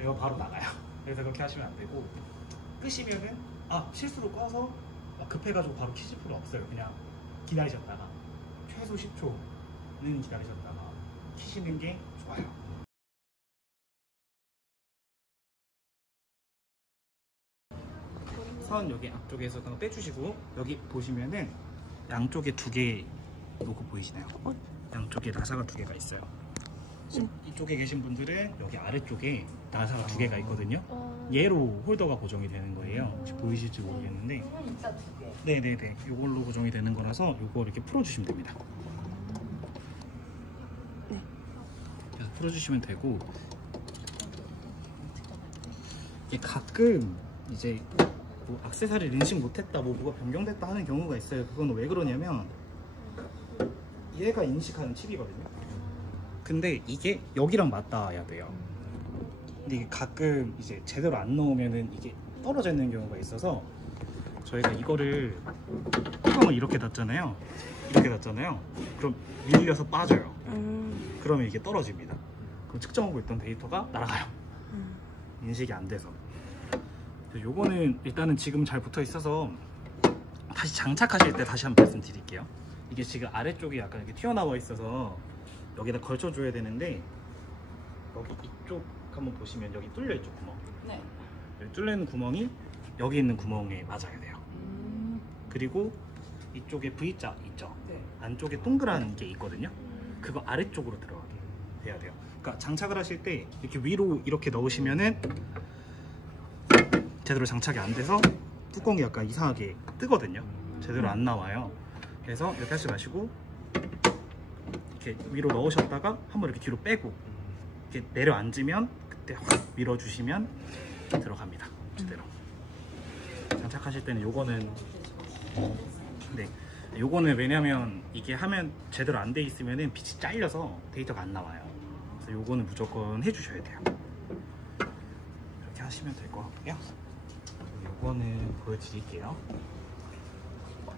이거 바로 나가요. 그래서 그렇게 하시면 안 되고 끄시면은 실수로 꺼서 급해가지고 바로 켜실 필요 없어요. 그냥 기다리셨다가 최소 10초는 기다리셨다가 켜시는 게 좋아요. 선 여기 앞쪽에서 빼주시고 여기 보시면은 양쪽에 두 개 로고 보이시나요? 양쪽에 나사가 두 개가 있어요. 이쪽에 계신 분들은 여기 아래쪽에 나사가 두 개가 있거든요. 얘로 홀더가 고정이 되는 거예요. 혹시 보이실지 모르겠는데 진짜 두 개. 네네네, 이걸로 고정이 되는 거라서 이거 이렇게 풀어주시면 됩니다. 네. 그래서 풀어주시면 되고 이게 가끔 이제 뭐 액세서리를 인식 못했다, 뭐가 변경됐다 하는 경우가 있어요. 그건 왜 그러냐면 얘가 인식하는 칩이거든요. 근데 이게 여기랑 맞닿아야 돼요. 근데 이게 가끔 이제 제대로 안 넣으면은 이게 떨어져 있는 경우가 있어서 저희가 이거를 뚜껑을 이렇게 닫잖아요. 이렇게 닫잖아요. 그럼 밀려서 빠져요. 그러면 이게 떨어집니다. 그럼 측정하고 있던 데이터가 날아가요. 인식이 안 돼서. 요거는 일단은 지금 잘 붙어 있어서 다시 장착하실 때 다시 한번 말씀드릴게요. 이게 지금 아래쪽이 약간 이렇게 튀어나와 있어서 여기다 걸쳐줘야 되는데 여기 이쪽 한번 보시면 여기 뚫려 있죠, 구멍. 네. 여기 뚫려 있는 구멍이 여기 있는 구멍에 맞아야 돼요. 그리고 이쪽에 V자 있죠. 네. 안쪽에 동그란 게 있거든요. 그거 아래쪽으로 들어가게 돼야 돼요. 그러니까 장착을 하실 때 이렇게 위로 이렇게 넣으시면은 제대로 장착이 안 돼서 뚜껑이 약간 이상하게 뜨거든요. 제대로 안 나와요. 그래서 이렇게 하지 마시고 이렇게 위로 넣으셨다가 한번 이렇게 뒤로 빼고 이렇게 내려앉으면 그때 확 밀어주시면 들어갑니다. 제대로. 장착하실 때는 요거는 요거는 왜냐면 이게 하면 제대로 안 돼 있으면은 빛이 잘려서 데이터가 안 나와요. 그래서 요거는 무조건 해주셔야 돼요. 이렇게 하시면 될 것 같고요. 요거는 보여드릴게요.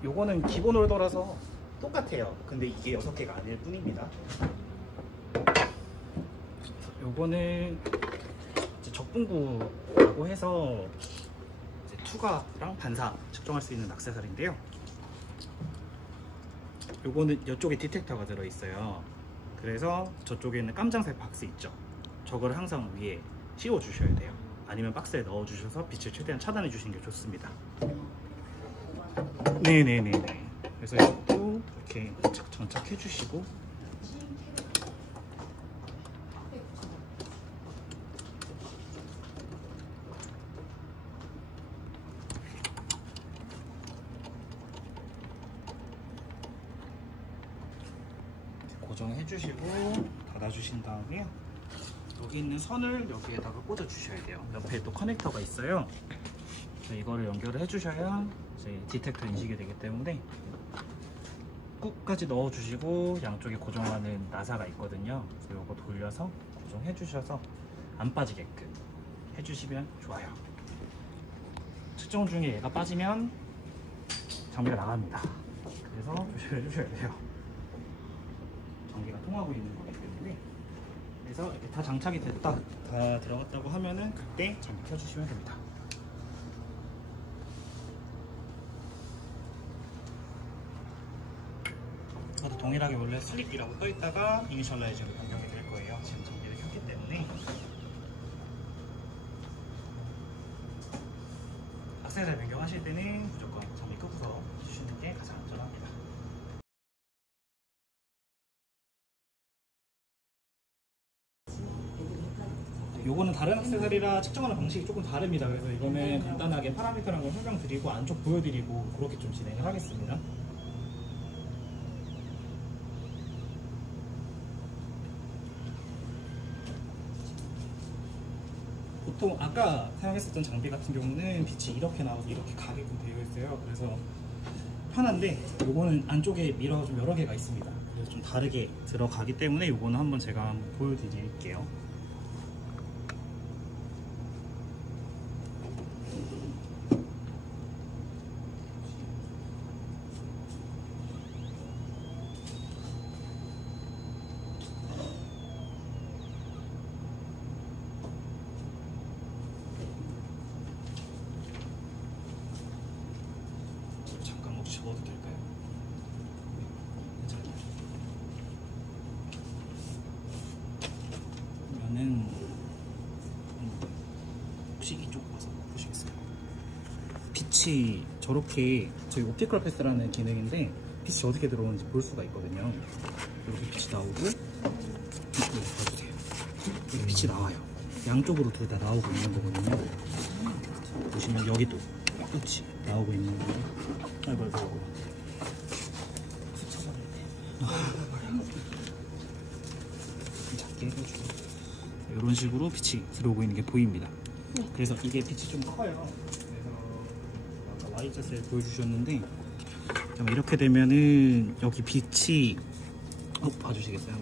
요거는 기본 홀더라서 똑같아요. 근데 이게 6개가 아닐 뿐입니다. 요거는 이제 적분구라고 해서 이제 투과랑 반사 측정할 수 있는 액세서리인데요. 요거는 이쪽에 디텍터가 들어있어요. 그래서 저쪽에 있는 깜장색 박스 있죠. 저거를 항상 위에 씌워 주셔야 돼요. 아니면 박스에 넣어 주셔서 빛을 최대한 차단해 주시는 게 좋습니다. 네네네네. 그래서 이것도 이렇게 착 장착해 주시고, 고정해 주시고 닫아 주신 다음에 여기 있는 선을 여기에다가 꽂아 주셔야 돼요. 옆에 또 커넥터가 있어요. 그래서 이거를 연결을 해 주셔야 이제 디텍터 인식이 되기 때문에 꾹까지 넣어 주시고, 양쪽에 고정하는 나사가 있거든요. 그래서 이거 돌려서 고정해 주셔서 안 빠지게끔 해 주시면 좋아요. 측정 중에 얘가 빠지면 장비가 나갑니다. 그래서 조심해 주셔야 돼요. 전기가 통하고 있는 거기 때문에. 그래서 이렇게 다 장착이 됐다, 다 들어갔다고 하면은 그때 장비 켜주시면 됩니다. 저도 동일하게 원래 슬립이라고 떠있다가 이니셜라이즈로 변경이 될 거예요. 지금 장비를 켰기 때문에. 악세사리 변경하실 때는 무조건 장비 끄고서 주시는 게 가장 안전합니다. 요거는 다른 액세서리라 측정하는 방식이 조금 다릅니다. 그래서 이거는 간단하게 파라미터라는 걸 설명드리고 안쪽 보여드리고 그렇게 좀 진행을 하겠습니다. 보통 아까 사용했었던 장비 같은 경우는 빛이 이렇게 나와서 이렇게 가게끔 되어 있어요. 그래서 편한데, 요거는 안쪽에 미러가 좀 여러 개가 있습니다. 그래서 좀 다르게 들어가기 때문에 요거는 한번 제가 한번 보여드릴게요. 잠깐 혹시 집어도 될까요? 괜찮아요. 그러면은 혹시 이쪽 와서 보시겠어요? 빛이 저렇게, 저희 옵티컬 패스라는 기능인데 빛이 어떻게 들어오는지 볼 수가 있거든요. 이렇게 빛이 나오고, 이거 봐주세요. 이렇게 빛이 나와요. 양쪽으로 둘 다 나오고 있는 거거든요. 보시면 여기도 끝이 나오고 있는 거예요. 아이고. 작게 해주고 이런 식으로 빛이 들어오고 있는 게 보입니다. 그래서 이게 빛이 좀 커요. 그래서 아까 Y자셀 보여주셨는데 이렇게 되면은 여기 빛이 봐주시겠어요?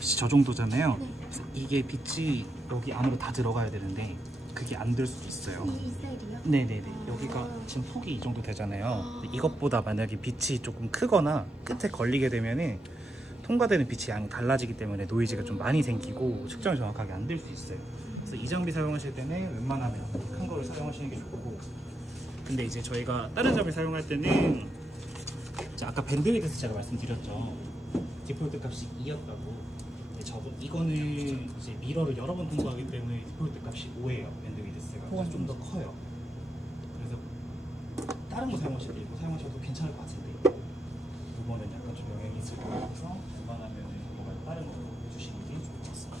빛이 저 정도잖아요. 그래서 이게 빛이 여기 안으로 다 들어가야 되는데 그게 안 될 수도 있어요. 이 셀이요? 네네네. 여기가 지금 폭이 이 정도 되잖아요. 이것보다 만약에 빛이 조금 크거나 끝에 걸리게 되면은 통과되는 빛의 양이 달라지기 때문에 노이즈가 좀 많이 생기고 측정이 정확하게 안 될 수 있어요. 그래서 이 장비 사용하실 때는 웬만하면 큰 거를 사용하시는 게 좋고, 근데 이제 저희가 다른 장비 사용할 때는 아까 밴드위드스 제가 말씀드렸죠. 디폴트 값이 2였다고. 이거는 이제 미러를 여러 번 통과하기 때문에 디폴트 값이 5예요. 밴드위드스가. 그래서 좀 더 커요. 그래서 다른 거 사용하실 때 이거 사용하셔도 괜찮을 것 같은데 이거는 약간 좀 영향이 있을 것 같아서 웬만하면 이거 다른 걸로 해주시는 게 좋을 것 같습니다.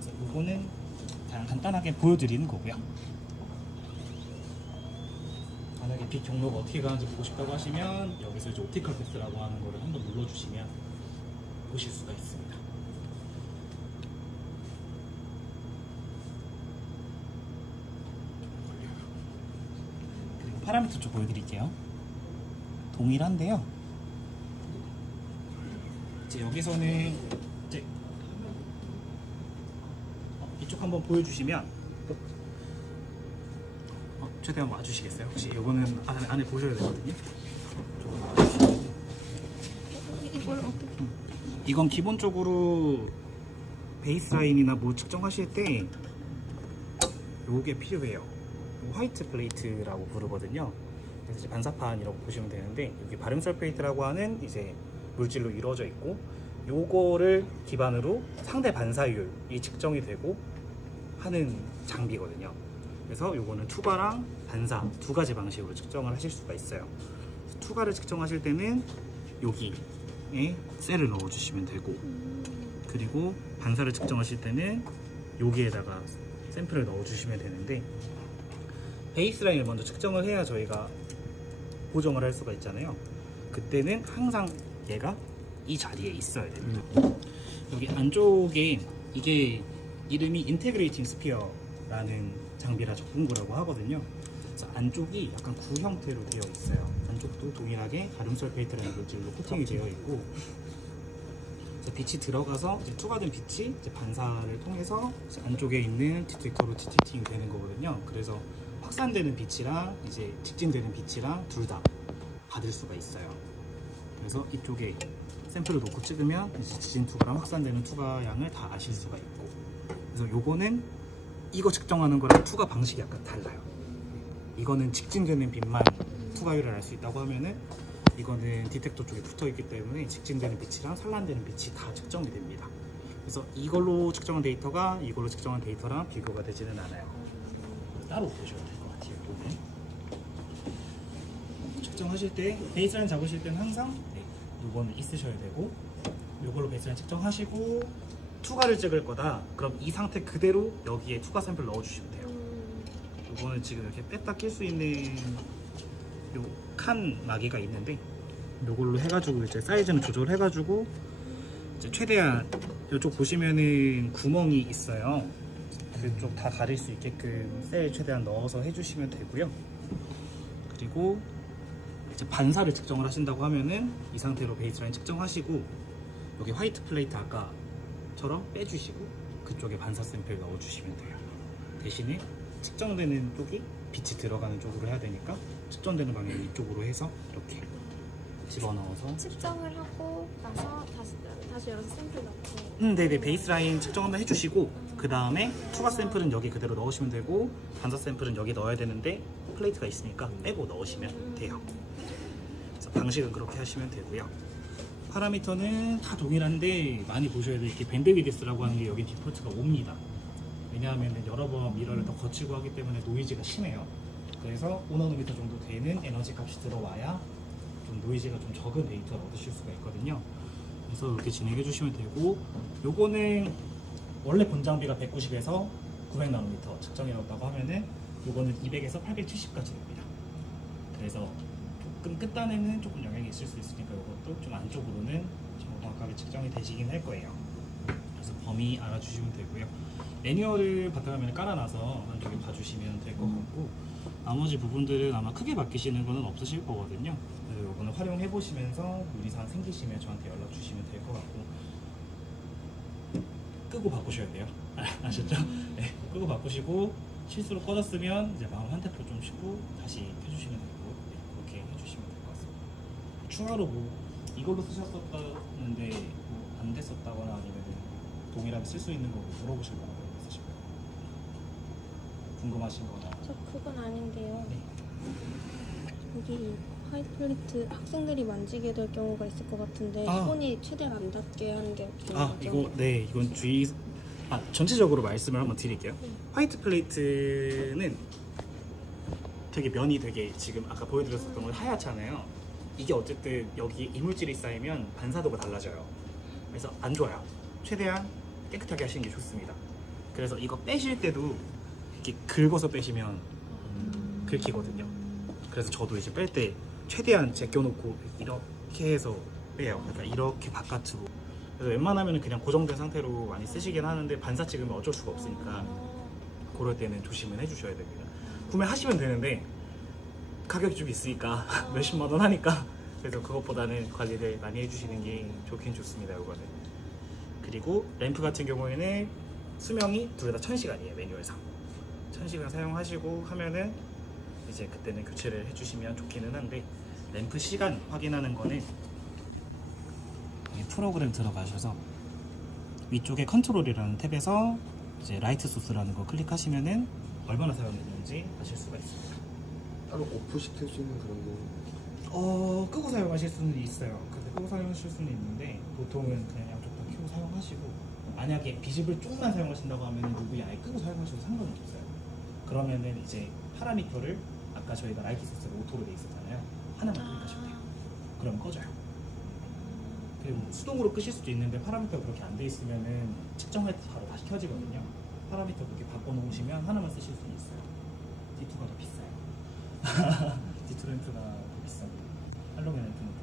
그래서 이거는 그냥 간단하게 보여드리는 거고요. 만약에 빛 경로가 어떻게 가는지 보고 싶다고 하시면 여기서 이제 옵티컬 패스라고 하는 거를 한번 눌러주시면 보실 수가 있습니다. 그리고 파라미터 쪽 보여드릴게요. 동일한데요. 이제 여기서는 이제 이쪽 한번 보여주시면 최대한 와주시겠어요? 혹시 이거는 안에 보셔야 되거든요. 이걸 어떻게? 이건 기본적으로 베이스라인이나 뭐 측정하실 때 요게 필요해요. 화이트 플레이트라고 부르거든요. 그래서 이제 반사판이라고 보시면 되는데, 여기 바름 설페이트라고 하는 이제 물질로 이루어져 있고, 요거를 기반으로 상대 반사율이 측정이 되고 하는 장비거든요. 그래서 요거는 투과랑 반사 두 가지 방식으로 측정을 하실 수가 있어요. 투과를 측정하실 때는 여기에 셀을 넣어 주시면 되고, 그리고 반사를 측정하실 때는 여기에다가 샘플을 넣어 주시면 되는데, 베이스라인을 먼저 측정을 해야 저희가 고정을 할 수가 있잖아요. 그때는 항상 얘가 이 자리에 있어야 됩니다. 여기 안쪽에 이게 이름이 인테그레이팅 스피어라는 장비라 적분구라고 하거든요. 그래서 안쪽이 약간 구 형태로 되어 있어요. 안쪽도 동일하게 가륨설페이트라는 물질로 코팅이 되어 있고, 빛이 들어가서 이제 투과된 빛이 이제 반사를 통해서 이제 안쪽에 있는 디텍터로 디텍팅이 되는 거거든요. 그래서 확산되는 빛이랑 이제 직진되는 빛이랑 둘 다 받을 수가 있어요. 그래서 이쪽에 샘플을 놓고 찍으면 이제 직진 투과랑 확산되는 투과 양을 다 아실 수가 있고, 그래서 요거는 이거 측정하는 거랑 투과 방식이 약간 달라요. 이거는 직진되는 빛만 투과율을 알 수 있다고 하면은, 이거는 디텍터 쪽에 붙어 있기 때문에 직진되는 빛이랑 산란되는 빛이 다 측정이 됩니다. 그래서 이걸로 측정한 데이터가 이걸로 측정한 데이터랑 비교가 되지는 않아요. 따로 보셔야 될 것 같아요. 측정하실 때 베이스라인 잡으실 때는 항상 요거는 있으셔야 되고, 요걸로 베이스라인 측정하시고 투과를 찍을 거다. 그럼 이 상태 그대로 여기에 투과 샘플 넣어주시면 돼요. 요거는 지금 이렇게 뺐다 낄 수 있는 요 칸 마개가 있는데, 요걸로 해가지고 이제 사이즈는 조절해가지고 이제 최대한 요쪽 보시면은 구멍이 있어요. 그쪽 다 가릴 수 있게끔 셀 최대한 넣어서 해주시면 되고요. 그리고 이제 반사를 측정을 하신다고 하면은 이 상태로 베이스라인 측정하시고, 여기 화이트 플레이트 아까처럼 빼주시고 그쪽에 반사 샘플 넣어주시면 돼요. 대신에 측정되는 쪽이 빛이 들어가는 쪽으로 해야 되니까 측정되는 방향이 이쪽으로 해서 이렇게 집어넣어서 측정을 하고 나서 다시 열어서 샘플 넣고. 네네, 베이스라인 측정 한번 해주시고 그 다음에 투과 샘플은 여기 그대로 넣으시면 되고, 반사 샘플은 여기 넣어야 되는데 플레이트가 있으니까 빼고 넣으시면 돼요. 그래서 방식은 그렇게 하시면 되고요. 파라미터는 다 동일한데 많이 보셔야 될 게 밴드위드스라고 하는 게 여기 디폴트가 5입니다. 왜냐하면 여러 번 미러를 더 거치고 하기 때문에 노이즈가 심해요. 그래서 5나노미터 정도 되는 에너지 값이 들어와야 좀 노이즈가 좀 적은 데이터를 얻으실 수가 있거든요. 그래서 이렇게 진행해 주시면 되고, 요거는 원래 본 장비가 190에서 900나노미터 측정이었다고 하면은 요거는 200에서 870까지 됩니다. 그래서 조금 끝단에는 조금 영향이 있을 수 있으니까 이것도 좀 안쪽으로는 좀 정확하게 측정이 되시긴 할 거예요. 그래서 범위 알아주시면 되고요. 매뉴얼을 바탕화면에 깔아놔서 안쪽에 봐주시면 될 것 같고, 나머지 부분들은 아마 크게 바뀌시는 거는 없으실 거거든요. 그래서 이거는 활용해 보시면서 문의사항 생기시면 저한테 연락 주시면 될 것 같고, 끄고 바꾸셔야 돼요. 아셨죠? 네, 끄고 바꾸시고 실수로 꺼졌으면 이제 마음 한 템포 좀 쉬고 다시 켜주시면 되고, 네, 그렇게 해주시면 될 것 같습니다. 추가로 뭐 이걸로 쓰셨었다는데 뭐 안 됐었다거나 아니면 동일하게 쓸 수 있는 거 물어보실 거나 있으실까요? 궁금하신 거나? 저 그건 아닌데요. 네. 여기 화이트 플레이트 학생들이 만지게 될 경우가 있을 것 같은데 손이 최대한 안 닿게 하는 게 중요하죠? 이거 네, 이건 전체적으로 말씀을 한번 드릴게요. 화이트 플레이트는 되게 면이 되게 지금 아까 보여드렸었던 건 하얗잖아요. 이게 어쨌든 여기 이물질이 쌓이면 반사도가 달라져요. 그래서 안 좋아요. 최대한 깨끗하게 하시는 게 좋습니다. 그래서 이거 빼실 때도 이렇게 긁어서 빼시면 긁히거든요. 그래서 저도 이제 뺄 때 최대한 제껴놓고 이렇게 해서 빼요. 그러니까 이렇게 바깥으로. 그래서 웬만하면 그냥 고정된 상태로 많이 쓰시긴 하는데 반사 찍으면 어쩔 수가 없으니까 그럴 때는 조심을 해주셔야 됩니다. 구매하시면 되는데 가격이 좀 있으니까 몇십만 원 하니까, 그래서 그것보다는 관리를 많이 해주시는 게 좋긴 좋습니다. 이거는. 그리고 램프 같은 경우에는 수명이 둘 다 1000시간이에요. 매뉴얼상 1000시간 사용하시고 하면은 이제 그때는 교체를 해주시면 좋기는 한데, 램프 시간 확인하는 거는 프로그램 들어가셔서 위쪽에 컨트롤이라는 탭에서 이제 라이트 소스라는 거 클릭하시면은 얼마나 사용했는지 아실 수가 있습니다. 따로 오프 시킬 수 있는 그런 거? 끄고 사용하실 수는 있어요. 근데 끄고 사용하실 수는 있는데 보통은 그냥 양쪽 다 켜고 사용하시고, 만약에 비즈블 쪽만 사용하신다고 하면 여기 아예 끄고 사용하셔도 상관은 없어요. 그러면은 이제 파라미터를 아까 저희가 라이트 소스가 오토로 돼 있었잖아요. 하나만 클릭하시면 돼요. 그럼 꺼져요. 그리고 수동으로 끄실 수도 있는데 파라미터가 그렇게 안 돼 있으면은 측정할 때 바로 다시 켜지거든요. 파라미터 그렇게 바꿔놓으시면 하나만 쓰실 수는 있어요. D2가 더 비싸요. D2 렌트가 더 비싸고 할로겐 렌트는 더